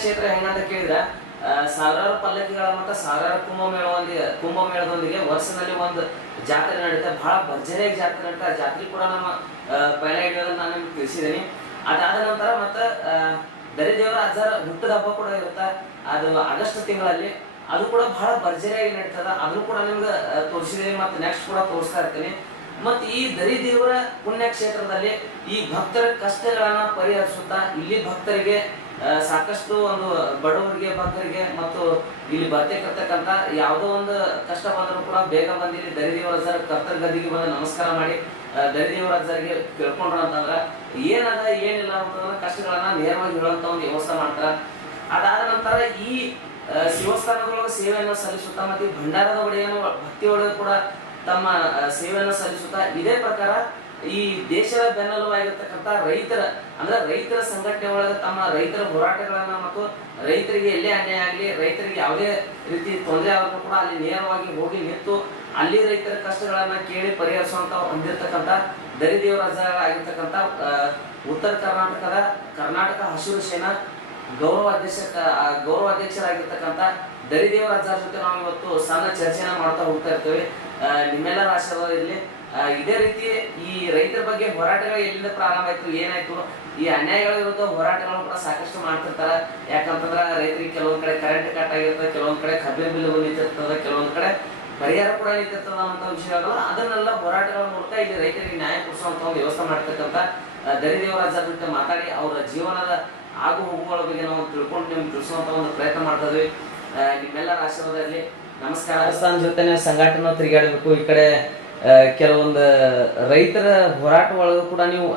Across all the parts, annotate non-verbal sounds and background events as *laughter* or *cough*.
ಪುಣ್ಯಕ್ಷೇತ್ರ ಹೆಂಗಂತ ಕೇಳಿದ್ರೆ ಸಾವಿರಾರು ಪಲ್ಲಕ್ಕಿಗಳ ಮತ್ತು ಸಾವಿರಾರು ಕುಂಭಮೇಳದೊಂದಿಗೆ ಕುಂಭಮೇಳದೊಂದಿಗೆ ವರ್ಷದಲ್ಲಿ ಒಂದು ಜಾತ್ರೆ ನಡೀತಾ ಬಹಳ ಭರ್ಜರಿಯಾಗಿ ಜಾತ್ರೆ ನಡೀತಾ ಜಾತ್ರೆ ಕೂಡ ನಮ್ಮ ಪೈಲ ಹಿಡಿಯೋದನ್ನ ನಾನು ನಿಮ್ಗೆ ತಿಳಿಸಿದ್ದೀನಿ ಅದಾದ ನಂತರ ಮತ್ತು ದರಿದೇವರ ಅಜ್ಜರ ಹುಟ್ಟದ ಹಬ್ಬ ಕೂಡ ಇರುತ್ತೆ, ಅದು ಆಗಸ್ಟ್ ತಿಂಗಳಲ್ಲಿ, ಅದು ಕೂಡ ಬಹಳ ಭರ್ಜರಿಯಾಗಿ ನಡೀತದ, ಅದನ್ನು ಕೂಡ ನಿಮ್ಗೆ ತೋರಿಸಿದ್ದೀನಿ ಮತ್ತು ನೆಕ್ಸ್ಟ್ ಕೂಡ ತೋರಿಸ್ತಾ ಇರ್ತೀನಿ. ಮತ್ತು ಈ ದರಿದೇವರ ಪುಣ್ಯಕ್ಷೇತ್ರದಲ್ಲಿ ಈ ಭಕ್ತರ ಕಷ್ಟಗಳನ್ನ ಪರಿಹರಿಸುತ್ತಾ, ಇಲ್ಲಿ ಭಕ್ತರಿಗೆ ಸಾಕಷ್ಟು ಒಂದು ಬಡವರಿಗೆ, ಭಕ್ತರಿಗೆ ಮತ್ತು ಇಲ್ಲಿ ಬರ್ತಕ್ಕಂತಕ್ಕಂಥ ಯಾವುದೋ ಒಂದು ಕಷ್ಟ ಬಂದರೂ ಕೂಡ ಬೇಗ ಬಂದು ಇಲ್ಲಿ ಸರ್ ಕರ್ತರ್ ಗದಿಗೆ ಬಂದು ನಮಸ್ಕಾರ ಮಾಡಿ ಸರ್ಗೆ ಕೇಳ್ಕೊಂಡ್ರು ಅಂತಂದ್ರೆ ಏನದ, ಏನಿಲ್ಲ ಅಂತಂದ್ರೆ ಕಷ್ಟಗಳನ್ನ ನೇರವಾಗಿ ಹೇಳುವಂತ ಒಂದು ವ್ಯವಸ್ಥೆ ಮಾಡ್ತಾರ. ಅದಾದ ನಂತರ ಈ ಶಿವಸ್ಥಾನಗಳ ಸೇವೆಯನ್ನು ಸಲ್ಲಿಸುತ್ತಾ ಮತ್ತೆ ಭಂಡಾರದ ಒಡೆಯನ್ನು ಭಕ್ತಿಯೊಳಗೆ ಕೂಡ ತಮ್ಮ ಸೇವೆಯನ್ನು ಸಲ್ಲಿಸುತ್ತಾ ಇದೇ ಪ್ರಕಾರ ಈ ದೇಶದ ಬೆನ್ನೆಲುಬಾಗಿರ್ತಕ್ಕಂಥ ರೈತರ, ಅಂದ್ರೆ ರೈತರ ಸಂಘಟನೆ ಒಳಗೆ ತಮ್ಮ ರೈತರ ಹೋರಾಟಗಳನ್ನ ಮತ್ತು ರೈತರಿಗೆ ಎಲ್ಲೇ ಅನ್ಯಾಯ ಆಗಲಿ, ರೈತರಿಗೆ ಯಾವುದೇ ರೀತಿ ತೊಂದರೆ ಆದರೂ ಕೂಡ ಅಲ್ಲಿ ನೇರವಾಗಿ ಹೋಗಿ ನಿಂತು ಅಲ್ಲಿ ರೈತರ ಕಷ್ಟಗಳನ್ನ ಕೇಳಿ ಪರಿಹರಿಸುವಂತ ಹೊಂದಿರತಕ್ಕಂಥ ದರಿದೇವರ ಆಗಿರ್ತಕ್ಕಂಥ ಉತ್ತರ ಕರ್ನಾಟಕದ, ಕರ್ನಾಟಕ ಹಸಿರು ಸೇನಾ ಗೌರವ ಅಧ್ಯಕ್ಷ ಗೌರವ ಅಧ್ಯಕ್ಷರಾಗಿರ್ತಕ್ಕಂಥ ದರಿದೇವರ ಅಜ್ಜರ ಜೊತೆ ನಾವು ಇವತ್ತು ಸಣ್ಣ ಚರ್ಚೆನ ಮಾಡ್ತಾ ಹೋಗ್ತಾ ಇರ್ತೇವೆ. ನಿಮ್ಮೆಲ್ಲರ ಆಶೀರ್ವಾದ ಇರಲಿ. ಇದೇ ರೀತಿ ಈ ರೈತರ ಬಗ್ಗೆ ಹೋರಾಟಗಳು ಎಲ್ಲಿಂದ ಪ್ರಾರಂಭ ಆಯ್ತು ಏನಾಯ್ತು ಈ ಅನ್ಯಾಯಗಳ ವಿರುದ್ಧ ಹೋರಾಟಗಳನ್ನು ಕೂಡ ಸಾಕಷ್ಟು ಮಾಡ್ತಿರ್ತಾರ. ಯಾಕಂತಂದ್ರ ರೈತರಿಗೆ ಕೆಲವೊಂದ್ ಕಡೆ ಕರೆಂಟ್ ಕಟ್ ಆಗಿರ್ತದೆ ಕೆಲವೊಂದ್ ಕಡೆ ಕಬ್ಬಿನ ಬಿಲ್ ನಿಂತಿರ್ತದೆ ಕೆಲವೊಂದ್ ಕಡೆ ಪರಿಹಾರ ಕೂಡ ನಿಂತಿರ್ತದ ಅಂತ ವಿಷಯಗಳು ಅದನ್ನೆಲ್ಲ ಹೋರಾಟಗಳ ಮೂಲಕ ಇಲ್ಲಿ ರೈತರಿಗೆ ನ್ಯಾಯ ಕೊಡಿಸುವಂತ ಒಂದು ವ್ಯವಸ್ಥೆ ಮಾಡ್ತಕ್ಕಂಥ ದರಿದೇವರಾಜ್ ದರಿದೇವರ ಜೊತೆ ಮಾತಾಡಿ ಅವರ ಜೀವನದ ಆಗು ಹೋಗುಗಳ ಬಗ್ಗೆ ನಾವು ತಿಳ್ಕೊಂಡು ನಿಮ್ಗೆ ತಿಳಿಸುವಂತ ಒಂದು ಪ್ರಯತ್ನ ಮಾಡ್ತಾ ಇದ್ವಿ. ಆ, ನಿಮ್ಮೆಲ್ಲರ ಆಶೀರ್ವಾದದಲ್ಲಿ ನಮಸ್ಕಾರ. ಜೊತೆನೆ ಸಂಘಟನೆ ತಿರುಗಾಡಬೇಕು. ಈ ಕಡೆ ಕೆಲವೊಂದು ರೈತರ ಹೋರಾಟ ಒಳಗೂ ಕೂಡ ನೀವು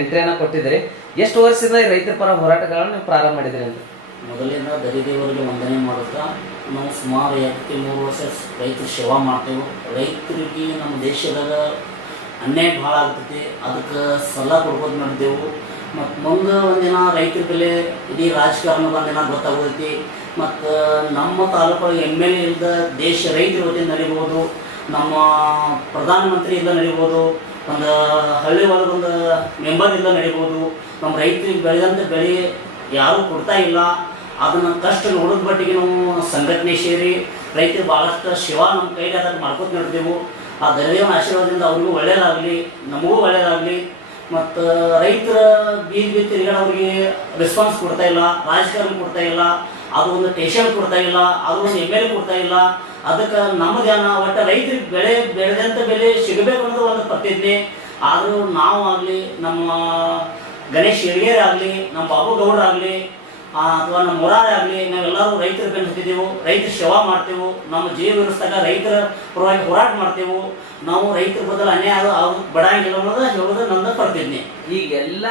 ಎಂಟ್ರಿಯನ್ನು ಕೊಟ್ಟಿದ್ದೀರಿ. ಎಷ್ಟು ವರ್ಷದಿಂದ ರೈತರ ಪರ ಹೋರಾಟಗಳನ್ನು ನೀವು ಪ್ರಾರಂಭ ಮಾಡಿದಿರಿ ಅಂತ ಮೊದಲಿಂದ ದರಿದೇವರಿಗೆ ವಂದನೆ ಮಾಡುತ್ತಾ, ನಾವು ಸುಮಾರು ಮೂರು ವರ್ಷ ರೈತರು ಸೇವಾ ಮಾಡ್ತೇವೆ. ರೈತರಿಗೆ ನಮ್ಮ ದೇಶದಾಗ ಅನ್ಯಾಯ ಭಾಳ ಆಗ್ತೈತಿ. ಅದಕ್ಕೆ ಸಲಹೆ ಕೊಡ್ಬೋದು ಮಾಡಿದೆವು ಮತ್ತು ಮುಂದೆ ಒಂದಿನ ರೈತರ ಬೆಲೆ ಇಡೀ ರಾಜಕಾರಣ ಒಂದಿನ ಗೊತ್ತಾಗೋದೈತಿ ಮತ್ತು ನಮ್ಮ ತಾಲೂಕು ಎಂ ಎಲ್ ಎ ಇಲ್ಲದ ದೇಶ ರೈತರ ವತಿಯಿಂದ ನಡಿಬೋದು. ನಮ್ಮ ಪ್ರಧಾನಮಂತ್ರಿ ಇಲ್ಲ ನಡಿಬೋದು ಒಂದು ಹಳ್ಳಿ ಒಳಗೊಂದು ಮೆಂಬರ್ ಇಲ್ಲ ನಡಿಬೋದು ನಮ್ಮ ರೈತರಿಗೆ ಬೆಳೆದಂಥ ಬೆಳೆ ಯಾರೂ ಕೊಡ್ತಾ ಇಲ್ಲ, ಅದನ್ನು ಕಷ್ಟ ನೋಡೋದ್ ಬಟ್ಟಿಗೆ ನಾವು ಸಂಘಟನೆ ಸೇರಿ ರೈತರು ಭಾಳಷ್ಟು ಶಿವ ನಮ್ಮ ಕೈಲಿ ಅದನ್ನು ಮಾಡ್ಕೊತ ನಡೆದೆವು. ಆ ದೈವನ ಆಶೀರ್ವಾದದಿಂದ ಅವ್ರಿಗೂ ಒಳ್ಳೇದಾಗಲಿ, ನಮಗೂ ಒಳ್ಳೆಯದಾಗಲಿ ಮತ್ತು ರೈತರ ಬೀದಿ ಬೀದಿ ತಿರುಗಾಡೋರಿಗೆ ರೆಸ್ಪಾನ್ಸ್ ಕೊಡ್ತಾ ಇಲ್ಲ, ರಾಜಕಾರಣ ಕೊಡ್ತಾ ಇಲ್ಲ, ಅದು ಒಂದು ಟೇಷನ್ ಕೊಡ್ತಾ ಇಲ್ಲ, ಅದು ಒಂದು ಎಂ ಎಲ್ ಕೊಡ್ತಾ ಇಲ್ಲ ಅದಕ್ಕೆ ಧ್ಯಾನ ಒಟ್ಟು ರೈತರಿಗೆ ಬೆಳೆ ಬೆಳೆದಂಥ ಬೆಲೆ ಸಿಗಬೇಕು ಅನ್ನೋದು ಒಂದು ಪ್ರತಿಜ್ಞೆ. ಆದರೂ ನಾವು ಆಗಲಿ, ನಮ್ಮ ಗಣೇಶ್ ಆಗಲಿ, ನಮ್ಮ ಬಾಬು ಆಗಲಿ ಅಥವಾ ನಮ್ಮ ಆಗಲಿ, ನಾವೆಲ್ಲರೂ ರೈತರ ಬೆನ್ನು ರೈತರ ಸೇವಾ ಮಾಡ್ತೇವೆ, ನಮ್ಮ ಜೀವ ವಿರಿಸಿದಾಗ ರೈತರ ಪರವಾಗಿ ಹೋರಾಟ ಮಾಡ್ತೇವೆ, ನಾವು ರೈತರ ಬದಲು ಅನ್ಯಾಯ ಅದು ಅವ್ರು ಬಡಾಂಗಿಲ್ಲ ಅನ್ನೋದು ಹೇಳೋದು ನನ್ನ ಪ್ರತಿಜ್ಞೆ. ಈಗ ಎಲ್ಲ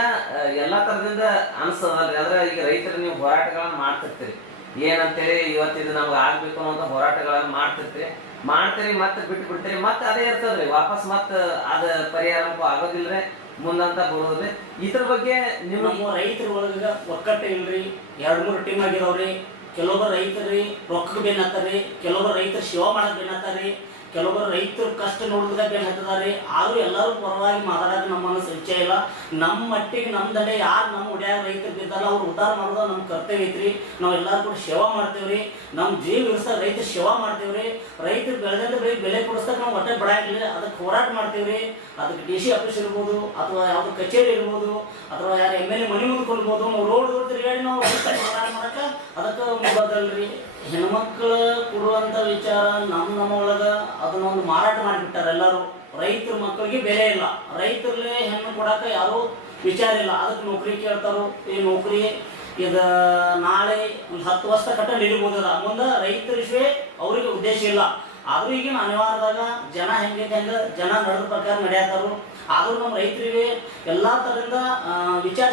ಥರದಿಂದ ಎಲ್ಲಾ ತರದಿಂದ ಅನ್ಸದಲ್ರಿ, ಆದ್ರೆ ಈಗ ರೈತರ ನೀವು ಹೋರಾಟಗಳನ್ನು ಮಾಡ್ತಿರ್ತೀರಿ. ಏನಂತೇಳಿ ಇವತ್ತಿದು ನಮ್ಗೆ ಆಗ್ಬೇಕು ಅನ್ನೋ ಹೋರಾಟಗಳನ್ನ ಮಾಡ್ತಿರ್ತೀರಿ ಮಾಡ್ತೀರಿ, ಮತ್ತೆ ಬಿಟ್ಟು ಬಿಡ್ತೀರಿ ಮತ್ತೆ ಅದೇ ಇರ್ತದ್ರಿ. ವಾಪಸ್ ಮತ್ತೆ ಅದ ಪರಿಹಾರಕ್ಕೂ ಆಗೋದಿಲ್ರಿ, ಮುಂದಂತ ಬರೋದ್ರಿ ಇದ್ರ ಬಗ್ಗೆ ನಿಮ್ಮ ರೈತರ ಒಳಗ ಒಕ್ಕಟ್ಟೆ ಇಲ್ರಿ, ಎರಡು ಮೂರು ಟೀಮ್ ಆಗಿರೋರಿ ಕೆಲವೊಬ್ಬರು ರೈತರಿ ರೊಕ್ಕ ಬೇನಾತಾರ್ರಿ ಕೆಲವೊಬ್ಬರು ರೈತರು ಸೇವಾ ಮಾಡಕ್ ಬೆನ್ ಕೆಲವೊಬ್ಬರು ರೈತರ ಕಷ್ಟ ನೋಡಿದಾಗ ಬೆನ್ ಹತ್ತದಾರಿ ಆದ್ರೂ ಎಲ್ಲರೂ ಪರವಾಗಿ ಮಾತಾಡೋದು ನಮ್ಮ ಇಚ್ಛೆ ಇಲ್ಲ. ನಮ್ಮ ಮಟ್ಟಿಗೆ, ನಮ್ಮ ಯಾರು ನಮ್ಮ ಉಡ್ಯಾಗ ರೈತರು ಬಿದ್ದಲ್ಲ ಅವ್ರು ಉದ್ಧಾರ ಮಾಡೋದು ನಮ್ಮ ಕರ್ತವ್ಯ ಐತ್ರಿ. ನಾವು ಎಲ್ಲರೂ ಕೂಡ ಸೇವಾ ಮಾಡ್ತೇವ್ರಿ. ನಮ್ಮ ಜೀವ ಇರಿಸ್ದಾಗ ರೈತರು ಸೇವಾ ಮಾಡ್ತೇವ್ರಿ. ರೈತರು ಬೆಳೆದಂತ ಬೆಳೆ ಬೆಲೆ ಕೊಡಿಸ್ದಾಗ ನಾವು ಹೊಟ್ಟೆ ಬಡಾಗಿಲ್ಲ ಅದಕ್ಕೆ ಹೋರಾಟ ಮಾಡ್ತೇವ್ರಿ. ಅದಕ್ಕೆ ಡಿ ಸಿ ಆಫೀಸ್ ಇರ್ಬೋದು, ಅಥವಾ ಯಾವ್ದು ಕಚೇರಿ ಇರ್ಬೋದು, ಅಥವಾ ಯಾರು ಎಂ ಎಲ್ ಎ ಮನೆ ಮುಂದೆ ಕೊಡ್ಬೋದು ನಾವು ರೋಡ್ ತಿರುಗಾಡಿ ನಾವು ರೈತರ ಮಾಡಕ್ಕೆ ಅದಕ್ಕೆ ಕೊಡುವಂತ ಹೆಣ್ಮಕ್ಳು ಕೊಡುವಂಥ ವಿಚಾರ ನಮ್ಮ ನಮ್ಮ ಒಳಗ ಅದನ್ನ ಒಂದು ಮಾರಾಟ ಮಾಡಿಬಿಟ್ಟಾರೆ ಎಲ್ಲರೂ. ರೈತರ ಮಕ್ಕಳಿಗೆ ಬೆಲೆ ಇಲ್ಲ. ರೈತರಲ್ಲಿ ಹೆಣ್ಣು ಕೊಡಕ್ಕೆ ಯಾರು ವಿಚಾರ ಇಲ್ಲ. ಅದಕ್ಕೆ ನೌಕರಿ ಕೇಳ್ತಾರೋ. ಈ ನೌಕರಿ ಇದು ನಾಳೆ ಒಂದು ಹತ್ತು ವರ್ಷ ಕಟ್ಟ ನಿಲ್ಬೋದದ ಮುಂದೆ ರೈತರಿಗೆ ಅವ್ರಿಗೆ ಉದ್ದೇಶ ಇಲ್ಲ. ಆದ್ರೂ ಈಗಿನ ಅನಿವಾರ್ಯದಾಗ ಜನ ಹೆಂಗೈತೆ ಹೆಂಗ ಜನ ನಡೆದ ಪ್ರಕಾರ ನಡೆಯತ್ತಾರು ಆದ್ರೂ ನಮ್ಮ ರೈತರಿಗೆ ಎಲ್ಲ ತರದಿಂದ ವಿಚಾರ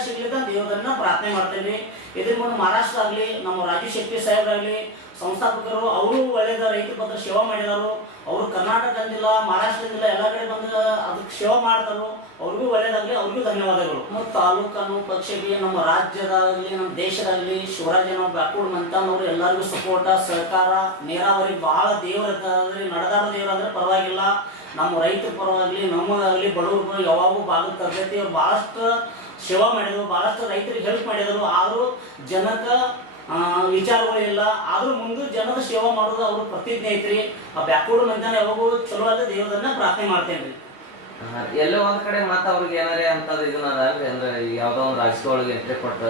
ದೇವರನ್ನ ಪ್ರಾರ್ಥನೆ ಮಾಡ್ತೇನೆ ಇದ್ರ ಮುಂದೆ ಮಹಾರಾಷ್ಟ್ರ ಆಗಲಿ, ನಮ್ಮ ರಾಜು ಶೆಟ್ಟಿ ಸಾಹೇಬ್ರಾಗಲಿ ಸಂಸ್ಥಾಪಕರು, ಅವರು ಒಳ್ಳೇದ ರೈತರ ಪತ್ರ ಸೇವಾ ಮಾಡಿದಾರು. ಅವರು ಕರ್ನಾಟಕ ಅಂದಿಲ್ಲ ಮಹಾರಾಷ್ಟ್ರದಿಂದ ಎಲ್ಲ ಕಡೆ ಬಂದು ಅದಕ್ಕೆ ಸೇವಾ ಮಾಡ್ತಾರೋ. ಅವ್ರಿಗೂ ಒಳ್ಳೇದಾಗಲಿ ಅವ್ರಿಗೂ ಧನ್ಯವಾದಗಳು. ನಮ್ಮ ತಾಲೂಕನ್ನು ಪಕ್ಷಕ್ಕೆ, ನಮ್ಮ ರಾಜ್ಯದಾಗಲಿ ನಮ್ಮ ದೇಶದಾಗಲಿ ಶಿವರಾಜನ ಬ್ಯಾಕೂಡ್ ಮಂತನವರು ಎಲ್ಲರಿಗೂ ಸಪೋರ್ಟ ಸಹಕಾರ, ನೀರಾವರಿ ಭಾಳ ದೇವರ ನಡೆದಾರ ದೇವರಂದ್ರೆ ಪರವಾಗಿಲ್ಲ. ನಮ್ಮ ರೈತರ ಪರವಾಗಲಿ ನಮ್ಮದಾಗಲಿ ಬಡವ್ರ ಪರ ಯಾವಾಗೂ ಭಾಗದ ಅವ್ರು ಭಾಳಷ್ಟು ಸೇವಾ ಮಾಡಿದರು ಭಾಳಷ್ಟು ರೈತರಿಗೆ ಹೆಲ್ಪ್ ಮಾಡಿದರು. ಆದರೂ ಜನಕ ವಿಚಾರಗಳು ಇಲ್ಲ. ಆದರೂ ಮುಂದೆ ಜನದ ಸೇವಾ ಮಾಡೋದು ಅವ್ರ ಪ್ರತಿಜ್ಞೆ ಐತ್ರಿ. ಆ ಬ್ಯಾಕ್ವರ್ಡ್ ಮಂದಿನ ಯಾವಾಗೂ ಚಲೋ ಆದ ದೇವರನ್ನ ಪ್ರಾರ್ಥನೆ ಮಾಡ್ತೇನೆ ರೀ. ಎಲ್ಲೋ ಒಂದು ಕಡೆ ಮಾತ್ರ ಅವ್ರಿಗೆ ಏನಾರೇ ಅಂತದ್ ಇದನ್ನ ಅದ ಅಲ್ರಿ ಅಂದ್ರೆ ಯಾವ್ದೋ ಒಂದು ರಾಜಕೀಯ ಒಳಗೆ ಎಂಟ್ರಿ ಕೊಟ್ಟು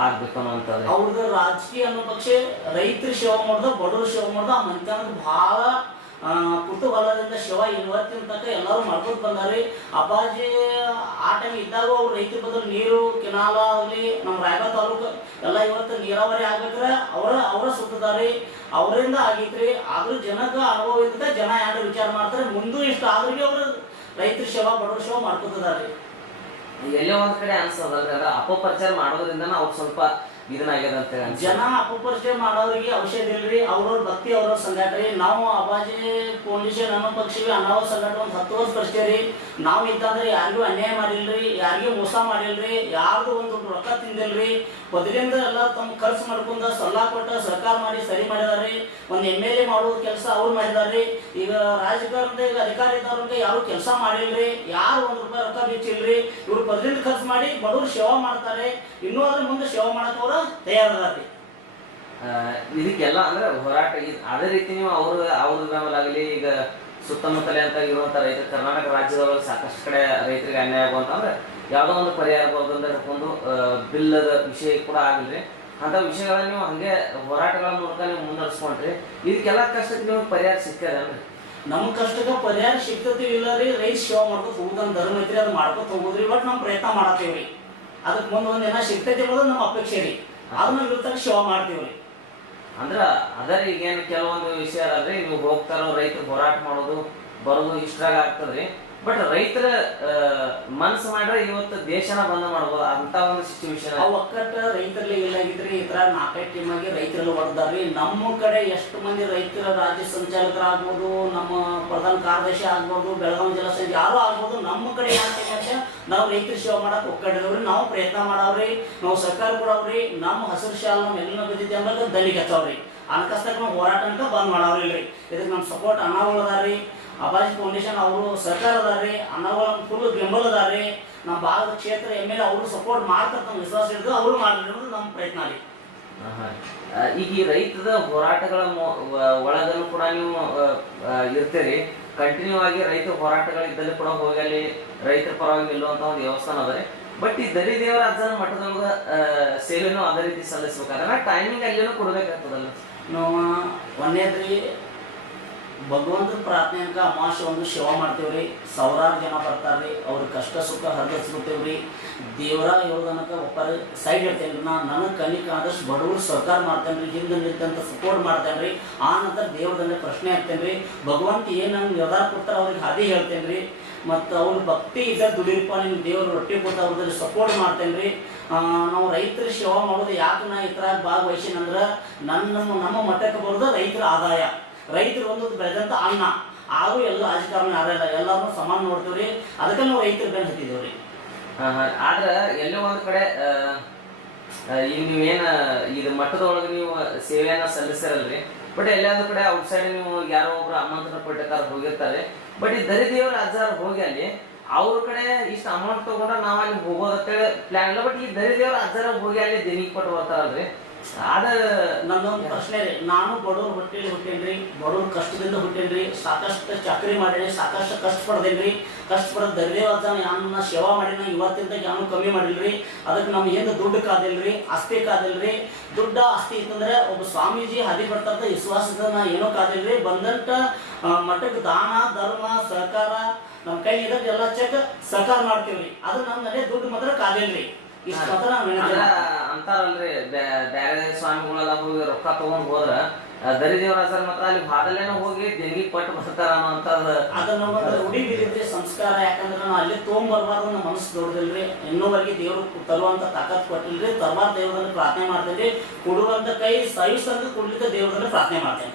ಆಗ್ಬೇಕು ಅನ್ನೋಂಥದ್ದು ಅವ್ರದ್ದು ರಾಜಕೀಯ ಅನ್ನೋ ಪಕ್ಷ ರೈತರ ಸೇವಾ ಮಾಡ್ದ ಬಡವ್ರ ಸೇವಾ ಮಾಡ್ದ ಆ ಮಂತ್ಯಾನ ಬಹಳ ಆ, ಕುತೂಹಲದಿಂದ ಶಿವ ಇವತ್ತಿನ ತನಕ ಎಲ್ಲರೂ ಮಾಡ್ಕೊಂಡು ಬಂದಾರಿ ಅಪ್ಪಾಜಿ ಆ ಟೈಮ್ ಇದ್ದಾಗ ಅವ್ರು ರೈತರ ಬದಲು ನೀರು, ಕೆನಾಲ ಆಗಲಿ ನಮ್ಮ ರಾಯಬಾಗ ತಾಲೂಕು ಎಲ್ಲ ಇವತ್ತು ನೀರಾವರಿ ಆಗ್ಬೇಕ್ರೆ, ಅವರ ಅವರ ಸುತ್ತದಾರಿ ಅವರಿಂದ ಆಗೈತ್ರಿ. ಆದ್ರೂ ಜನಕ್ಕೆ ಅನುಭವ ಇರ್ತದೆ ಜನ ಯಾರು ವಿಚಾರ ಮಾಡ್ತಾರೆ, ಮುಂದೂ ಇಷ್ಟ ಆದ್ರೂ ಭೀ ಅವ್ರು ರೈತರ ಸೇವಾ ಬಡವ್ರ ಸೇವಾ ಮಾಡ್ಕೊತದಾರಿ ಎಲ್ಲೋ ಒಂದ್ ಕಡೆ ಅನ್ಸೋದಲ್ರಿ, ಅದ ಅಪಪ್ರಚಾರ ಮಾಡೋದ್ರಿಂದ ಅವ್ರು ಸ್ವಲ್ಪ ಇದನ್ನಾಗ್ಯದ ಜನ ಅಪಪರಿಚಯ ಮಾಡೋರಿಗೆ ಔಷಧ ಇಲ್ರಿ, ಅವ್ರವ್ರ ಭಕ್ತಿ, ಅವ್ರವ್ರ ಸಂಗಾಟ ರೀ. ನಾವು ಅಬಾಜಿ ಪೊಲೀಸ್ ನಮ್ಮ ಪಕ್ಷವಿ ಅನ್ನಾವ ಸಂಗಾಟ ಒಂದು ಹತ್ತು ವರ್ಷ ಪರಿಚಯ ನಾವು ಇತ್ತಂದ್ರೆ ಯಾರಿಗೂ ಅನ್ಯಾಯ ಮಾಡಿಲ್ರಿ, ಯಾರಿಗೂ ಮೋಸ ಮಾಡಿಲ್ರಿ, ಯಾರ್ದು ಒಂದು ರೊಕ್ಕ ತಿಂದಿಲ್ರಿ. ಮೊದಲಿಂದ ಎಲ್ಲ ತಮ್ಮ ಖರ್ಚು ಮಾಡ್ಕೊಂಡ ಸಲಹಾ ಕೊಟ್ಟ ಸರ್ಕಾರ ಮಾಡಿ ಸರಿ ಮಾಡಿದಾರ್ರಿ. ಒಂದು ಎಂ ಎಲ್ ಎ ಮಾಡೋ ಕೆಲಸ ಅವ್ರು ಮಾಡಿದಾರ್ರಿ. ಈಗ ರಾಜಕಾರಣದ ಈಗ ಅಧಿಕಾರ ಇದ್ದವ್ರಿಗೆ ಯಾರು ಕೆಲಸ ಮಾಡಿಲ್ರಿ, ಯಾರು ಒಂದು ರೂಪಾಯಿ ರೊಕ್ಕ ಬಿಚ್ಚಿಲ್ರಿ. ಇವ್ರು ಮೊದಲಿಂದ ಖರ್ಚು ಮಾಡಿ ಬಡವ್ರು ಸೇವಾ ಮಾಡ್ತಾರೆ. ಇನ್ನೂ ಅದ್ರ ಮುಂದೆ ಸೇವಾ ಮಾಡಕ್ ಆ, ಇದಕ್ಕೆಲ್ಲ ಅಂದ್ರೆ ಹೋರಾಟ ಅದೇ ರೀತಿ ನೀವು ಅವ್ರ ಅವ್ರ ಗ್ರಾಮಲ್ಲಾಗಲಿ ಈಗ ಸುತ್ತಮುತ್ತಲೇ ಅಂತ ಇರುವಂತ ರೈತ ಕರ್ನಾಟಕ ರಾಜ್ಯದವರು ಸಾಕಷ್ಟು ಕಡೆ ರೈತರಿಗೆ ಅನ್ಯಾಯ ಆಗುವಂತಂದ್ರೆ ಯಾವುದೋ ಒಂದು ಪರಿಹಾರ ಬರೋದ್ರಿಂದ ಹಿಡ್ಕೊಂಡು ಬಿಲ್ಲದ ವಿಷಯ ಕೂಡ ಆಗಿಲ್ರಿ. ಅಂತ ವಿಷಯಗಳನ್ನ ನೀವು ಹಂಗೆ ಹೋರಾಟಗಳ ಮೂಲಕ ನೀವು ಮುನ್ನಡೆಸ್ಕೊಂಡ್ರಿ ಇದಕ್ಕೆಲ್ಲ ಕಷ್ಟಕ್ಕೆ ನಿಮ್ಗೆ ಪರಿಹಾರ ಸಿಕ್ಕದನ್ರಿ ನಮ್ಮ ಕಷ್ಟಕ್ಕೆ ಪರಿಹಾರ ಸಿಗ್ತತಿ ಇಲ್ಲ ರೀ ರೈಸ್ ಸೇವಾ ಮಾಡ್ಕೊತ ಹೋಗುದಂತ ಧರ್ಮ ಐತ್ರಿ ಅದು ಮಾಡ್ಕೊತ ಹೋಗುದ್ರಿ ಬಟ್ ನಾವು ಪ್ರಯತ್ನ ಮಾಡತ್ತೀವ್ರಿ. ಅದಕ್ಕೆ ಒಂದು ಏನೋ ಸಿಗ್ತೈತಿ ಅನ್ನೋದು ನಮ್ಮ ಅಪೇಕ್ಷೆ ರೀ. ಅದನ್ನ ಶೋ ಮಾಡ್ತೀವಿ ರೀ. ಅಂದ್ರ ಅದರ ಈಗೇನು ಕೆಲವೊಂದು ವಿಷಯ ಅಲ್ರಿ ನೀವು ಹೋಗ್ತಾರೋ ರೈತರು ಹೋರಾಟ ಮಾಡೋದು, ಬರೋದು ಇಷ್ಟ್ರಾಗ ಆಗ್ತದ್ರಿ. ಬಟ್ ರೈತರ ಮನ್ಸು ಮಾಡ್ರೆ ಇವತ್ತು ದೇಶನ ಬಂದ ಮಾಡ್ಬೋದು, ಅಂತ ಒಂದು ಸಿಚುವೇಶನ್ ಒಕ್ಕಟ್ಟ ರೈತರಲ್ಲಿ ಇಲ್ಲಾಗಿದ್ರಿ ಇದ್ರ ನಾಲ್ಕೈದು ಟೀಮ್ ಆಗಿ ರೈತರೆಲ್ಲ ಹೊಡೆದಾರ್ರಿ. ನಮ್ಮ ಕಡೆ ಎಷ್ಟು ಮಂದಿ ರೈತರ ರಾಜ್ಯ ಸಂಚಾಲಕರಾಗ್ಬೋದು, ನಮ್ಮ ಪ್ರಧಾನ ಕಾರ್ಯದರ್ಶಿ ಆಗ್ಬೋದು, ಬೆಳಗಾವಿ ಜಿಲ್ಲಾ ಯಾರು ಆಗ್ಬೋದು, ನಮ್ಮ ಕಡೆ ಯಾಕೆ ನಾವು ರೈತರ ಸೇವೆ ಮಾಡಕ್ ಒಕ್ಕಟ್ಟಿದವ್ರಿ. ನಾವು ಪ್ರಯತ್ನ ಮಾಡವ್ರಿ. ನಾವು ಸರ್ಕಾರ ಕೊಡವ್ರಿ. ನಮ್ಮ ಹಸಿರು ಶಾಲ ನಮ್ಮ ಎಲ್ಲ ಬಿದ್ದಿದ್ದೆ ಅಂದ್ರೆ ದನಿಗೆ ಹಚ್ಚವ್ರಿ ಅನ್ಕಸ್ತಕ್ಕ ನಾವು ಹೋರಾಟ ಅಂತ ಬಂದ್ ಮಾಡವ್ರಿ ಇದಕ್ಕೆ ನಮ್ಮ ಸಪೋರ್ಟ್ ಅಣ್ಣಗಳು ಅಬಾಜಿ ಫೌಂಡೇಶನ್ ಅವರು ಸರ್ಕಾರ ಅದಾರಿ ಅಣ್ಣಗಳ ಫುಲ್ ಬೆಂಬಲ ಅದಾರಿ ನಮ್ಮ ಭಾಗದ ಕ್ಷೇತ್ರ ಎಂ ಎಲ್ ಅವರು ಸಪೋರ್ಟ್ ಮಾಡ್ತಾರೆ ನಮ್ಮ ವಿಶ್ವಾಸ ಹಿಡಿದು ಅವರು ಅನ್ನೋದು ನಮ್ಮ ಪ್ರಯತ್ನ ರೀ. ಈಗ ಈ ರೈತದ ಹೋರಾಟಗಳ ವ- ಕೂಡ ನೀವು ಇರ್ತೀರಿ. ಕಂಟಿನ್ಯೂ ಆಗಿ ರೈತ ಹೋರಾಟಗಳ ಇದ್ದಲ್ಲಿ ಕೂಡ ಹೋಗಿ ಅಲ್ಲಿ ರೈತರ ಪರವಾಗಿ ನಿಲ್ಲುವಂತ ಒಂದು ವ್ಯವಸ್ಥಾನ ಅದ ಬಟ್ ಈ ದರಿ ದೇವರ ಅಜ್ಜನ ಮಠದೊಳಗ ಸೇವೆನೂ ಅದೇ ರೀತಿ ಸಲ್ಲಿಸ್ಬೇಕಾದ್ರೆ ಟೈಮಿಂಗ್ ಅಲ್ಲಿನೂ ಕೊಡಬೇಕಾಗ್ತದಲ್ಲ. ನಾವು ಒಂದೇದ್ರಿ ಭಗವಂತನ ಪ್ರಾರ್ಥನೆ ಅಂತ ಅಮಾವಾಸ್ಯೆ ಒಂದು ಸೇವಾ ಮಾಡ್ತೇವ್ರಿ. ಸಾವಿರಾರು ಜನ ಬರ್ತಾರ್ರಿ. ಅವ್ರ ಕಷ್ಟ ಸುಖ ಹರಿದಿಸ್ಬಿಡ್ತೇವ್ರಿ ದೇವರ ಯೋಗನಕ ಒಬ್ಬರ ಸೈಡ್ ಇರ್ತೇನೆ ನಾ ನನ್ನ ಕನಿಕ ಆದಷ್ಟು ಬಡವರು ಸರ್ಕಾರ ಮಾಡ್ತೇನೆ ರೀ ಹಿಂದೆ ನಿಂತಂತ ಸಪೋರ್ಟ್ ಮಾಡ್ತೇನೆ ರೀ ಆ ನಂತರ ದೇವ್ರದಲ್ಲೇ ಪ್ರಶ್ನೆ ಹಾಕ್ತೇನೆ ರೀ ಭಗವಂತ ಏನು ನಂಗೆ ನಿರ್ಧಾರ ಕೊಡ್ತಾರೆ ಅವ್ರಿಗೆ ಹಾದಿ ಹೇಳ್ತೇನೆ ರೀ ಮತ್ತು ಅವ್ರ ಭಕ್ತಿ ಇದ್ದ ದುಡಿಯಪ್ಪ ನಿಮ್ಗೆ ದೇವ್ರು ರೊಟ್ಟಿ ಕೊಟ್ಟ ಅವ್ರದಲ್ಲಿ ಸಪೋರ್ಟ್ ಮಾಡ್ತೇನೆ ರೀ ನಾವು ರೈತರ ಸೇವಾ ಮಾಡೋದು ಯಾಕೆ ನಾ ಇದ್ರಾಗ ಭಾಗವಹಿಸಿನಂದ್ರೆ ನನ್ನ ನಮ್ಮ ಮಠಕ್ಕೆ ಬರೋದು ರೈತರ ಆದಾಯ. ರೈತರು ಒಂದೊಂದು ಬೆಳೆದಂತ ಅನ್ನ. ಆರು ಎಲ್ಲ ರಾಜಕಾರಣ ಯಾರೆಲ್ಲ ಎಲ್ಲಾರು ಸಮಾನ ನೋಡ್ತೀವ್ರಿ. ಅದಕ್ಕೆ ನಾವು ರೈತರ ಬೆನ್ನು ಹತ್ತಿದೇವ್ರಿ. ಆದ್ರೆ ಎಲ್ಲೋ ಒಂದ್ ಕಡೆ ಈಗ ನೀವೇನ ಇದು ಮಠದೊಳಗೆ ನೀವು ಸೇವೆಯನ್ನ ಸಲ್ಲಿಸಿರಲ್ರಿ. ಬಟ್ ಎಲ್ಲಾದ್ರೂ ಕಡೆ ಔಟ್ಸೈಡ್ ನೀವು ಯಾರೋ ಒಬ್ರು ಆಮಂತ್ರಣ ಪಟ್ಟಕಾರ ಹೋಗಿರ್ತಾರೆ. ಬಟ್ ಈ ದರಿದೇವ್ರ ಅಜ್ಜಾರ್ ಹೋಗಿ ಅಲ್ಲಿ, ಅವ್ರ ಕಡೆ ಇಷ್ಟು ಅಮೌಂಟ್ ತಗೊಂಡ್ರೆ ನಾವ್ ಅಲ್ಲಿ ಹೋಗೋದಕ್ಕೆ ಪ್ಲಾನ್ ಇಲ್ಲ. ಬಟ್ ಈ ದರಿದೇವ್ರ ಅಜ್ಜಾರ ಹೋಗಿ ಅಲ್ಲಿ ದಿನಕ್ಕೆ ಕೊಟ್ಟು ಬರ್ತಾರಲ್ರಿ. ಅದ ನನ್ನೊಂದು ಪ್ರಶ್ನೆ ರೀ. ನಾನು ಬಡವ್ರ ಹೊಟ್ಟೆಲಿ ಹುಟ್ಟೇನ್ರಿ, ಬಡವ್ರ ಕಷ್ಟದಿಂದ ಹುಟ್ಟೇನ್ರಿ, ಸಾಕಷ್ಟು ಚಕ್ರಿ ಮಾಡೇನಿ, ಸಾಕಷ್ಟು ಕಷ್ಟ ಪಡ್ದೇನ್ರಿ. ಕಷ್ಟ ಪಡೆದ ದರ್ದೇವಾದ ಯಾನ ಸೇವಾ ಮಾಡಿನ ಇವತ್ತಿಂದ ಯಾನು ಕಮ್ಮಿ ಮಾಡಿಲ್ರಿ. ಅದಕ್ಕೆ ನಮ್ಗೆ ಏನು ದುಡ್ಡು ಕಾದಿಲ್ರಿ, ಆಸ್ತಿ ಕಾದಿಲ್ರಿ. ದುಡ್ಡ ಆಸ್ತಿ ಇತ್ತಂದ್ರೆ ಒಬ್ಬ ಸ್ವಾಮೀಜಿ ಹದಿ ಬರ್ತಂತ ವಿಶ್ವಾಸದ ನಾ ಏನೂ ಕಾದಿಲ್ರಿ. ಬಂದಂತ ಮಠಕ್ಕೆ ದಾನ, ಧರ್ಮ, ಸಹಕಾರ ನಮ್ಮ ಕೈ ಇದ್ದಕ್ಕೆ ಎಲ್ಲ ಚೆಕ್ ಸಹಕಾರ ಮಾಡ್ತೀವ್ರಿ. ಅದು ನಮ್ಮಲ್ಲೇ ದುಡ್ಡು ಮಾತ್ರ ಕಾದಿಲ್ರಿ. ಇಷ್ಟು ಅಂತಾರಲ್ರಿ ಬ್ಯಾ- ಬ್ಯಾರೆ ಸ್ವಾಮಿಗಳೆಲ್ಲ ಹೋಗಿ ರೊಕ್ಕ ತಗೊಂಡ್ ಹೋದ್ರ ಆ, ದರಿದೇವ್ರ ಅಜ್ಜಾರ್ ಮಾತ್ರ ಅಲ್ಲಿ ಬಾದಲೇನ ಹೋಗಿ ದೇವಿ ಪಟ್ಟು ಬರ್ತಾರ ಅದನ್ನ ಅದು ನಮ್ಮ ರೂಢಿ ಬಿದ್ದಿದ್ರಿ ಸಂಸ್ಕಾರ ಯಾಕಂದ್ರೆ ನಾವು ಅಲ್ಲಿ ತೊಗೊಂಬರ್ಬಾರ್ದು ನಮ್ಮ ಮನಸ್ಸು ದೊಡ್ಡದಿಲ್ರಿ. ಇನ್ನೂವರೆಗೆ ದೇವ್ರು ತರುವಂತ ತಾಕತ್ ಕೊಟ್ಟಿಲ್ರಿ. ತರ್ಬಾರ್ ದೇವ್ರನ್ನ ಪ್ರಾರ್ಥನೆ ಮಾಡ್ತೇನೆ ಕೊಡುವಂತ ಕೈ ಸಹಿಸ್ತಂದ್ರೆ ಕೊಡ್ಲಿಕ್ಕೆ ದೇವ್ರನ್ನ ಪ್ರಾರ್ಥನೆ ಮಾಡ್ತೇನೆ.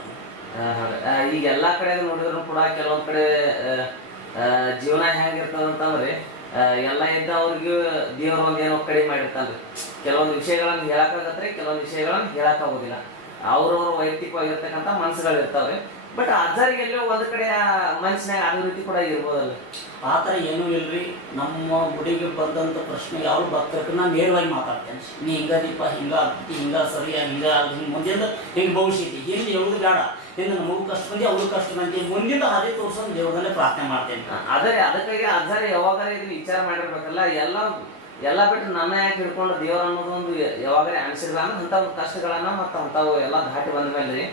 ಈಗ ಎಲ್ಲಾ ಕಡೆ ನೋಡಿದ್ರು ಕೂಡ ಕೆಲವೊಂದ್ ಕಡೆ ಜೀವನ ಹೆಂಗಿರ್ತದ ಇದ್ದ ಎಲ್ಲ ಇದ್ದವ್ರಿಗೂ ದೇವ್ರ ಒಂದ್ ಏನೋ ಕಡಿಮೆ ಮಾಡಿರ್ತಾನೆ ಕೆಲವೊಂದು ವಿಷಯಗಳನ್ನು ಹೇಳಕ್ಕಾಗತ್ತೆ ಕೆಲವೊಂದು ವಿಷಯಗಳನ್ನು ಹೇಳಕ್ಕಾಗೋದಿಲ್ಲ ಅವ್ರವ್ರ ವೈಯಕ್ತಿಕವಾಗಿರ್ತಕ್ಕಂಥ ಮನಸ್ಸುಗಳು ಇರ್ತಾವ್ರಿ ಬಟ್ ಅಜ್ಜರಿಗೆ ಎಲ್ಲೋ ಒಂದ್ ಕಡೆ ಮನಸ್ಸಿನಾಗ ಅದೇ ರೀತಿ ಕೂಡ ಇರ್ಬೋದಲ್ಲ ಆ ಥರ ಏನೂ ಇಲ್ರಿ. ನಮ್ಮ ಗುಡಿಗೆ ಬಂದಂಥ ಪ್ರಶ್ನೆ ಯಾವ ಭಕ್ತರಿಗೆ ನಾನು ನೇರವಾಗಿ ಮಾತಾಡ್ತೇನೆ. ನೀ ಹಿಂಗದೀಪ ಹಿಂಗ ಆಗ್ತಿ ಹಿಂಗ ಸರಿಯಾಗಿ ಹಿಂಗ ಹಿಂಗೆ ಮುಂದಿಂದ ಹಿಂಗೆ ಭವಿಷ್ಯ ಐತಿ ಹಿಂದೆ ಹೇಳುದು ಬೇಡ. ಹಿಂದೆ ನಮಗೂ ಕಷ್ಟ ಬಂದಿ ಅವ್ರಿಗೂ ಕಷ್ಟ ಬಂದಿ ಮುಂದಿನ ಅದೇ ತೋರ್ಸೋದು ದೇವ್ರದಲ್ಲೇ ಪ್ರಾರ್ಥನೆ ಮಾಡ್ತೇನೆ. ಆದರೆ ಅದಕ್ಕಾಗಿ ಅಜ್ಜಾರ ಯಾವಾಗ ಇದು ವಿಚಾರ ಮಾಡಿರ್ಬೇಕಲ್ಲ ಎಲ್ಲ ಎಲ್ಲ ಬಿಟ್ಟು ನನ್ನ ಯಾಕೆ ಹಿಡ್ಕೊಂಡು ದೇವರ ಅನ್ನೋದೊಂದು ಯಾವಾಗಲೇ ಅನಿಸಿದ್ರೆ ಅಂದ್ರೆ ಅಂಥವು ಕಷ್ಟಗಳನ್ನ ಮತ್ತು ಅಂಥವು ಎಲ್ಲ ದಾಟಿ ಬಂದ ಮೇಲೆ ರೀ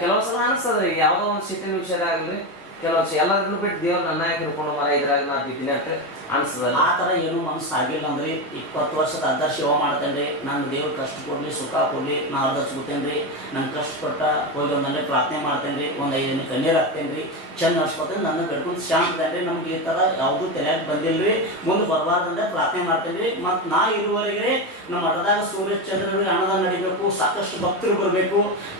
ಕೆಲವು ಸಲ ಅನಿಸ್ತದೆ, ಯಾವುದೋ ಒಂದು ಸಿಟ್ಟಿನ ವಿಷಯದಾಗಲಿ ಕೆಲವು ಎಲ್ಲದನ್ನು ಬಿಟ್ಟು ದೇವ್ರ ನನ್ನ ಯಾಕೆ ಮರ ಇದ್ರಾಗ ನಾ ಬಿದ್ದೀನಿ ಅಂತ. ಅನಿಸ್ತದಲ್ಲ ಆ ಥರ ಏನು ಮನಸ್ಸು ಆಗಿಲ್ಲ ಅಂದ್ರೆ ಇಪ್ಪತ್ತು ವರ್ಷದ ಅರ್ಧ ಶಿವ ಮಾಡ್ತೇನೆ ರೀ ನನ್ನ ದೇವ್ರ ಕಷ್ಟ ಕೊಡಲಿ, ಸುಖ ಕೊಡಲಿ, ನಾ ಅರ್ಧ ಹಚ್ಕೋತೇನೆ ರೀ ನಂಗೆ ಕಷ್ಟಪಟ್ಟ ಹೋಗಿ ಒಂದಲ್ಲೇ ಪ್ರಾರ್ಥನೆ ಮಾಡ್ತೇನೆ ರೀ ಒಂದು ಐದು ದಿನ ಕಣ್ಣೀರು ಹಾಕ್ತೇನೆ ರೀ ಚೆಂದ ಅನ್ಸ್ಕೊತೇನೆ ನನ್ನ ಕಟ್ಕೊಂಡು ಶಾಂತ ರೀ ನಮ್ಗೆ ಈ ಥರ ಯಾವುದೂ ತಲೆಯಾಗಿ ಬಂದಿಲ್ಲ ರೀ ಮುಂದೆ ಬರಬಾರ್ದಂದ್ರೆ ಪ್ರಾರ್ಥನೆ ಮಾಡ್ತೇನೆ ರೀ ಮತ್ತು ನಾ ಇರುವವರೆಗೆ ನಮ್ಮ ಮಠದಾಗ ಸೂರ್ಯ ಚಂದ್ರರಿಗೆ ಹಣದ ನಡಿಬೇಕು, ಸಾಕಷ್ಟು ಭಕ್ತರು ಬರಬೇಕು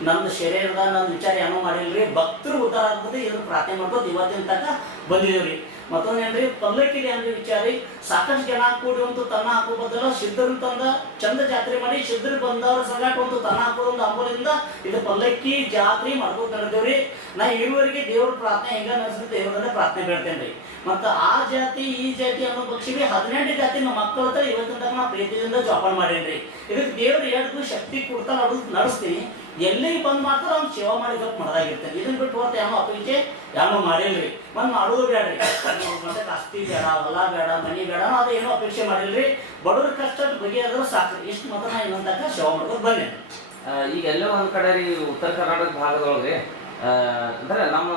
ನನ್ನ ಶರೀರದ ನನ್ನ ವಿಚಾರ ಏನೋ ಮಾಡಿಲ್ಲ ರೀ ಭಕ್ತರು ಉತ್ತರ ಆಗ್ಬೋದು ಏನು ಪ್ರಾರ್ಥನೆ ಮಾಡ್ಬೋದು ಇವತ್ತಿನ ತನಕ ಬಂದಿದ್ದೀವಿ ರೀ ಮತ್ತೊಂದೇನ್ರಿ ಪಲ್ಲಕ್ಕಿರಿ ಅಂದ್ರೆ ವಿಚಾರಿ ಸಾಕಷ್ಟು ಜನ ಕೂಡಿ ಒಂದು ತನ್ನ ಹಾಕೋ ಬದಲ ಸಿದ್ಧರು ತಂದ, ಚಂದ ಜಾತ್ರೆ ಮಾಡಿ ಸಿದ್ಧರು ಬಂದವರ ಸಂಗಾಟ ಒಂದು ತನ್ನ ಹಾಕೋದು ಒಂದು ಅಂಬೋಲಿಂದ ಇದು ಪಲ್ಲಕ್ಕಿ ಜಾತ್ರೆ ಮಾಡ್ಕೊಂಡು ನಡೆದೇವ್ರಿ ನಾ ಇರುವರೆಗೆ ದೇವ್ರ ಪ್ರಾರ್ಥನೆ ಹೆಂಗ ನಡೆಸಿದ್ರೆ ದೇವ್ರದಲ್ಲೇ ಪ್ರಾರ್ಥನೆ ರೀ. ಮತ್ತು ಆ ಜಾತಿ, ಈ ಜಾತಿ ಅನ್ನೋ ಪಕ್ಷಿಗೆ ಹದಿನೆಂಟು ಜಾತಿ ನಮ್ಮ ಮಕ್ಕಳ ಹತ್ರ ಇವತ್ತಿನ ತನಕ ನಾ ಪ್ರೀತಿಯಿಂದ ಜೋಪಾನ ಮಾಡೇನ್ರಿ. ಇದಕ್ಕೆ ದೇವ್ರು ಎರಡು ಶಕ್ತಿ ಕೊಡ್ತಾ ನಡ್ ನಡೆಸ್ತೀನಿ. ಎಲ್ಲಿಗೆ ಬಂದ್ ಮಾತ್ರ ಅವ್ನು ಸೇವಾ ಮಾಡಿ ಜೊತೆ ಮಾಡ್ದಾಗಿರ್ತೇನೆ. ಇದನ್ನ ಬಿಟ್ಟು ಹೊರತು ಏನೋ ಅಪೇಕ್ಷೆ ಯಾರು ಮಾಡಿಲ್ರಿ. ಬಂದ್ ಮಾಡೋದು ಬೇಡ್ರಿ. *coughs* ಮತ್ತೆ ಆಸ್ತಿ ಬೇಡ ಹೊಲ ಬೇಡ ಮನಿ ಬೇಡ ಅದ ಏನೋ ಅಪೇಕ್ಷೆ ಮಾಡಿಲ್ರಿ. ಬಡವ್ರ ಕಷ್ಟ ಆದ್ರೂ ಸಾಕು ಇಷ್ಟು ಮಾತ್ರ ಏನಂತಕ್ಕ ಸೇವಾ ಮಾಡ್ಕೊಂಡು ಬನ್ನಿ ಆ, ಈಗ ಎಲ್ಲ ಒಂದ್ ಕಡೆ ರೀ ಉತ್ತರ ಕರ್ನಾಟಕ ಭಾಗದೊಳಗೆ ಅಂದ್ರೆ ನಮ್ಮ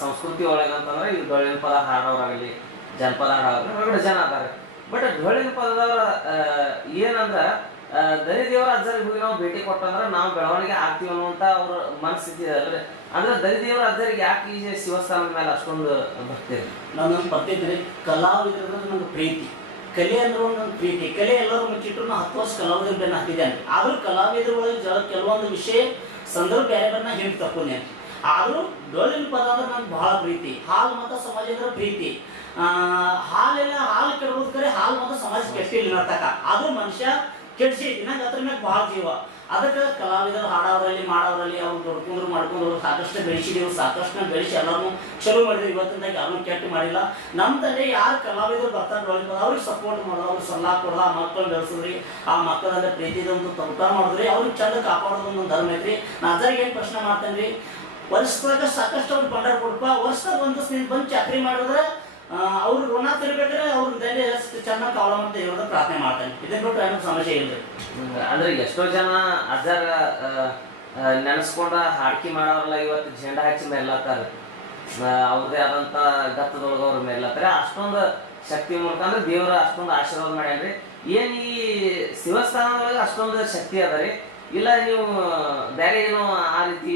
ಸಂಸ್ಕೃತಿ ಒಳಗೆ ಅಂತಂದ್ರೆ ಈಗ ಡೊಳ್ಳಿನ ಪದ ಹಾಡೋರಾಗಲಿ ಜನಪದ ಹಾಡೋರು ಹೊರಗಡೆ ಜನ ಅದಾರೆ ಬಟ್ ಡೊಳ್ಳಿನ ಪದದವ್ರ ಏನಂದ್ರ ದನಿ ದೇವರ ಅಜ್ಜರಿಗೆ ಹೋಗಿ ನಾವು ಭೇಟಿ ಕೊಟ್ಟಂದ್ರೆ ನಾವು ಬೆಳವಣಿಗೆ ಆಗ್ತೀವಿ ಅನ್ನುವಂತ ಅವ್ರ ಮನಸ್ಥಿತಿ ಅಲ್ರಿ. ಅಂದ್ರೆ ದನಿ ದೇವರ ಅಜ್ಜರಿಗೆ ಯಾಕೆ ಈ ಶಿವಸ್ಥಾನದ ಮೇಲೆ ಅಷ್ಟೊಂದು ಭಕ್ತಿ ನಾನು ನನ್ನೊಂದು ಪದ್ಧತಿ ಕಲಾವಿದ್ರ ನನಗೆ ಪ್ರೀತಿ. ಕಲೆ ಅಂದ್ರೆ ಒಂದು ಪ್ರೀತಿ. ಕಲೆ ಎಲ್ಲರೂ ಮುಚ್ಚಿಟ್ರು ಹತ್ತು ವರ್ಷ ಕಲಾವಿದ್ರ ಬೆನ್ನ ಹಾಕಿದ್ದೇನೆ ಆದ್ರೂ ಕಲಾವಿದ್ರ ಒಳಗೆ ಕೆಲವೊಂದು ವಿಷಯ, ಸಂದರ್ಭ ಬೇರೆ ಬೇರೆ ನಾ ಹೇಳಿ ಆದರೂ ಡೊಳ್ಳಿನ ಪದ ಅಂದ್ರೆ ನಂಗೆ ಬಹಳ ಪ್ರೀತಿ. ಹಾಲು ಮತ ಸಮಾಜ ಅಂದ್ರೆ ಪ್ರೀತಿ. ಹಾಲೆಲ್ಲ ಹಾಲು ಕೆಡಬೋದು ಕರೆ ಹಾಲು ಮತ ಸಮಾಜ ಕೆಟ್ಟಿಲ್ಲ ನರ್ತಕ ಆದ್ರೂ ಮನುಷ್ಯ ಕೆಡ್ಸಿ ನಂಗೆ ಅದ್ರ ಮ್ಯಾಗ ಭಾಳ ಜೀವ. ಅದಕ್ಕೆ ಕಲಾವಿದರು ಹಾಡೋರಲ್ಲಿ ಮಾಡೋರಲ್ಲಿ ಅವ್ರು ದೊಡ್ಕೊಂಡ್ರು ಮಾಡ್ಕೊಂಡ್ರು ಸಾಕಷ್ಟು ಬೆಳೆಸಿದೆವು, ಸಾಕಷ್ಟು ಬೆಳೆಸಿ ಎಲ್ಲರೂ ಚಲೋ ಮಾಡಿದ್ವಿ. ಇವತ್ತಿಂದ ಯಾರು ಕೆಟ್ಟು ಮಾಡಿಲ್ಲ. ನಮ್ಮ ತಂದೆ ಯಾರು ಕಲಾವಿದರು ಬರ್ತಾರೆ ಅವ್ರಿಗೆ ಸಪೋರ್ಟ್ ಮಾಡೋದು ಅವ್ರಿಗೆ ಸಲಹಾ ಕೊಡೋದು ಆ ಮಕ್ಕಳು ಬೆಳೆಸಿದ್ರಿ, ಆ ಮಕ್ಕಳನ್ನ ಪ್ರೀತಿದಂತ ಊಟ ಮಾಡಿದ್ರಿ, ಅವ್ರಿಗೆ ಚಂದ ಕಾಪಾಡೋದು ಒಂದು ಧರ್ಮ ಐತ್ರಿ. ನಾ ಅದ್ರಾಗ ಏನು ಪ್ರಶ್ನೆ ಮಾಡ್ತೇನೆ ರೀ ವರ್ಷದಾಗ ಸಾಕಷ್ಟು ಅವ್ರು ಬಂಡಾರ ಕೊಡಪ್ಪ, ವರ್ಷದಾಗ ಒಂದು ಬಂದು ಚಾಕ್ರಿ ಮಾಡಿದ್ರೆ ಅವ್ರ ಋಣ ತಿರ್ಬೇಕಾದ್ರೆ ಅವ್ರ ದೈಲಿ ಎಷ್ಟು ಚೆನ್ನಾಗಿ ಕಾಲ ಅಂತ ಇರೋದು ಪ್ರಾರ್ಥನೆ ಮಾಡ್ತೇನೆ ಇದನ್ನ ಬಿಟ್ಟು ಏನೂ ಸಮಸ್ಯೆ ಇಲ್ಲ. ಅಂದ್ರೆ ಎಷ್ಟೋ ಜನ ಅದರ ನೆನೆಸ್ಕೊಂಡ ಹಾಡ್ಕಿ ಮಾಡೋರಲ್ಲ ಇವತ್ತು ಜೆಂಡ ಹಚ್ಚಿ ಮೇಲತ್ತಾರ ಅವ್ರದೇ ಆದಂತ ಗತ್ತದೊಳಗ ಅವ್ರ ಮೇಲತ್ತಾರ ಅಷ್ಟೊಂದು ಶಕ್ತಿ ಮೂಲಕ ಅಂದ್ರೆ ದೇವರ ಅಷ್ಟೊಂದು ಆಶೀರ್ವಾದ ಮಾಡ್ಯಾನ್ರಿ. ಏನ್ ಈ ಶಿವಸ್ಥಾನದೊಳಗೆ ಅಷ್ಟೊಂದು ಶಕ್ತಿ ಅದ ಇಲ್ಲ, ನೀವು, ಬೇರೆ ಏನೋ ಆ ರೀತಿ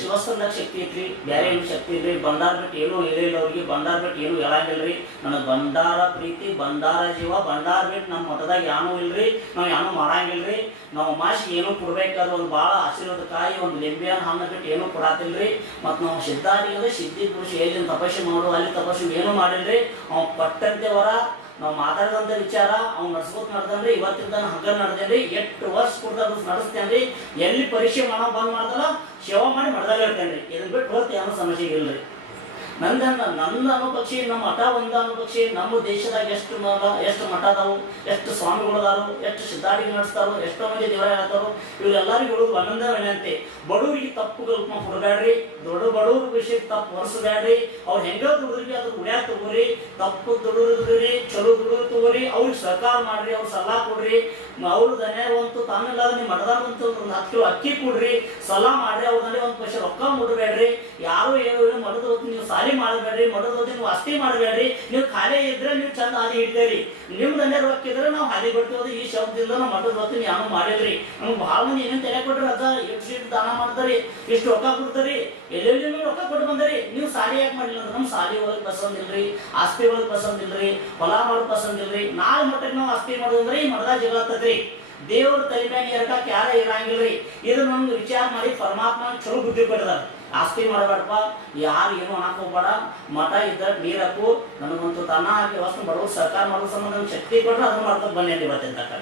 ಶಿವಸ್ಥಾನ ಶಕ್ತಿ ಐತ್ರಿ ಬೇರೆ ಏನು ಶಕ್ತಿ ಇಲ್ರಿ ಬಂಡಾರ ಬಿಟ್ಟು ಏನೂ ಹೇಳಿಲ್ಲ ಅವ್ರಿಗೆ. ಬಂಡಾರ ಬಿಟ್ಟು ಏನು ಹೇಳಂಗಿಲ್ರಿ. ನನಗೆ ಬಂಡಾರ ಪ್ರೀತಿ ಬಂಡಾರ ಜೀವ. ಬಂಡಾರ ಬಿಟ್ಟು ನಮ್ಮ ಮಠದಾಗ ಏನೂ ಇಲ್ರಿ. ನಾವು ಏನೂ ಮಾಡಂಗಿಲ್ರಿ. ನಾವು ಮಾಸಿಗೆ ಏನೂ ಕೊಡ್ಬೇಕಾದ್ರೆ ಒಂದು ಭಾಳ ಆಶೀರ್ವಾದ ಕಾಯಿ, ಒಂದು ಲಿಂಬೆ ಹಣ್ಣು ಬಿಟ್ಟು ಏನೂ ಕೊಡಾತಿಲ್ರಿ. ಮತ್ತು ನಾವು ಸಿದ್ಧಾರ್ಥಿ ಸಿದ್ಧಿ ಪುರುಷ ಎಲ್ಲಿ ತಪಸ್ಸು ಮಾಡು ಅಲ್ಲಿ ತಪಸ್ಸು ಏನೂ ಮಾಡಿಲ್ರಿ. ಅವ್ನು ಪಟ್ಟಂತೆ ವರ ನಾವು ಮಾತಾಡಿದಂಥ ವಿಚಾರ, ಅವ್ನು ನಡ್ಸ್ಕೊತ ನಡ್ದನ್ರಿ ಇವತ್ತಿಂದ ಹಗ್ಗ ನಡ್ದೇನ್ರಿ, ಎಷ್ಟು ವರ್ಷ ಕೊಡ್ತಾರ ನಡೆಸ್ತೇನ್ರಿ, ಎಲ್ಲಿ ಪರೀಕ್ಷೆ ಮಾಡೋ ಬಂದ್ ಮಾಡ್ದಲ್ಲ ಸೇವಾ ಮಾಡಿ ಮಾಡ್ದಾಗ ಇರ್ತೇನ್ರಿ. ಇದನ್ನ ಬಿಟ್ಟು ಹೋಗ್ತಿ ಏನೋ ಸಮಸ್ಯೆ ಇಲ್ರಿ. ನಂದ ನನ್ನ ಅನ್ನೋ ನಮ್ಮ ಮಠ ಒಂದ ಅನ್ನೋ ನಮ್ಮ ದೇಶದಾಗ ಎಷ್ಟು ಎಷ್ಟು ಮಠ ಅದಾವು, ಎಷ್ಟು ಸ್ವಾಮಿಗಳದಾರು, ಎಷ್ಟು ಸಿದ್ಧಾಡಿ ನಡೆಸ್ತಾರೋ, ಎಷ್ಟೋ ಮಂದಿ ದೇವರ ಹೇಳ್ತಾರೋ, ಇವರೆಲ್ಲರಿಗೂ ಹೇಳೋದು ಒಂದೊಂದೇ ವಿನಂತಿ. ಬಡವರಿಗೆ ತಪ್ಪು ಕಲ್ಪನೆ ಕೊಡಬೇಡ್ರಿ ದೊಡ್ಡ ಬಡವ್ರ ವಿಷಯಕ್ಕೆ ತಪ್ಪು ಹೊರಿಸಬೇಡ್ರಿ ಅವ್ರು ಹೆಂಗ ದುಡಿದ್ರಿ ಅದ್ರ ಗುಡ್ಯಾಗ ತಗೋರಿ, ತಪ್ಪು ದುಡಿದ್ರಿ ಚಲೋ ದುಡಿದ್ರು ತಗೋರಿ, ಅವ್ರಿಗೆ ಸಹಕಾರ ಮಾಡ್ರಿ, ಅವ್ರ ಸಲಹಾ ಕೊಡ್ರಿ, ಅವ್ರು ದನ್ಯಾವಂತು ತಾನಿಲ್ಲದ ನಿಮ್ಮ ಮಠದಾಗಂತೂ ಒಂದು ಹತ್ತು ಕಿಲೋ ಅಕ್ಕಿ ಕೊಡ್ರಿ, ಸಲಹಾ ಮಾಡ್ರಿ ಅವ್ರ ಒಂದು ಪಕ್ಷ ರೊಕ್ಕ ಮುಡಬೇಡ್ರಿ ಯಾರು ಏನು ಮಠದ ಹೊತ್ತು ನೀವು ಸಾಲಿ ಮಾಡಬೇಡ್ರಿ ಹೊತ್ತು ನೀವು ಅಸ್ತಿ ಮಾಡಬೇಡ್ರಿ. ನೀವು ಖಾಲಿ ಇದ್ರೆ ನೀವು ಚಂದ ಹಾಲಿ ಹಿಡ್ದೇರಿ ನಿಮ್ ದಂಡೆ ರೊಕ್ಕ ನಾವು ಹಾದಿ ಬಿಡ್ತೀವಿ ಈ ಶಬ್ದದಿಂದ ನಾವು ಮಠದ ರೊಕ್ಕ ಏನೂ ಮಾಡಿದ್ರಿ? ನಮ್ಗೆ ಭಾಳ ಮಂದಿ ಏನೇನು ತಲೆ ಕೊಟ್ರಿ ಅದ? ಎಷ್ಟು ಸೀಟ್ ದಾನ ಮಾಡ್ತಾರಿ ಎಷ್ಟು ರೊಕ್ಕ ಕೊಡ್ತಾರಿ? ಎಲ್ಲೆಲ್ಲಿ ರೊಕ್ಕ ಕೊಟ್ಟು ಬಂದರಿ? ನೀವು ಸಾಲಿ ಯಾಕೆ ಮಾಡಿಲ್ಲ ಅಂದ್ರೆ ನಮ್ಮ ಸಾಲಿ ಒಳಗೆ ಪಸಂದ್ ಇಲ್ರಿ ಆಸ್ತಿ ಒಳಗೆ ಪಸಂದ್ ಇಲ್ರಿ ಹೊಲ ಮಾಡೋದು ಪಸಂದ್ ಇಲ್ರಿ ನಾಳೆ ನಾವು ಆಸ್ತಿ ಮಾಡೋದಂದ್ರೆ ಈ ಮಠದಾಗ ಜಗಳತ್ತದ್ರಿ ದೇವ್ರ ತಲೆ ಮ್ಯಾಗ ಯಾರ ಇರಂಗಿಲ್ರಿ? ಇದು ನಮ್ಗೆ ವಿಚಾರ ಮಾಡಿ ಪರಮಾತ್ಮ ಚಲೋ ಬುದ್ಧಿ ಕೊಟ್ಟಿದಾರೆ ಆಸ್ತಿ ಮಾಡಬೇಡಪ್ಪ. ಯಾರು ಏನು ಹಾಕೋಬೇಡ ಮಠ ಇದ್ದ ನೀರಕ್ಕು ಹಾಕು ನನಗಂತೂ ತನ್ನ ಹಾಕಿ ವ್ಯವಸ್ಥೆ ಬಡವ್ರು ಸರ್ಕಾರ ಮಾಡೋ ಸಂಬಂಧ ಶಕ್ತಿ ಕೊಟ್ಟರೆ ಅದನ್ನ ಮಾಡ್ಕೊಂಡು ಬನ್ನಿ ಇವತ್ತಿನ ತಕ್ಕ.